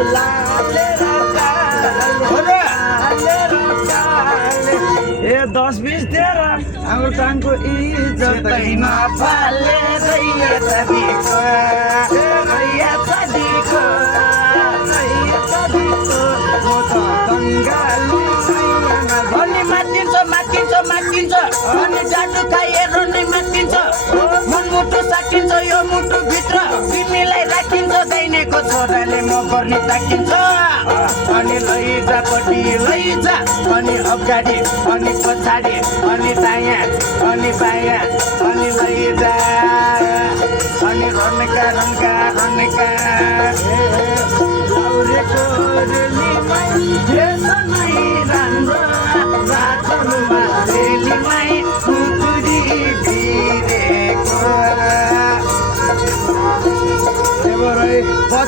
ए 10-20 दिएर हाम्रो कानको इज्जत नपाले अनि मातिन्छ अनि जादु खाएर नै मातिन्छ मनमुटु साकिन्छ यो मुटु भित्र तिमीलाई राखिन्छ दैनेको छोराले म गर्ने ताकिन्छ अनि लैजापट्टि लैजा अनि अगाडि अनि पछाडि अनि दायाँ अनि बायाँ अनि लैजा अनि रनका लौरेको रेलीमै यसमै राम्रो रातमा रेलीमै कुकुरी भिरेको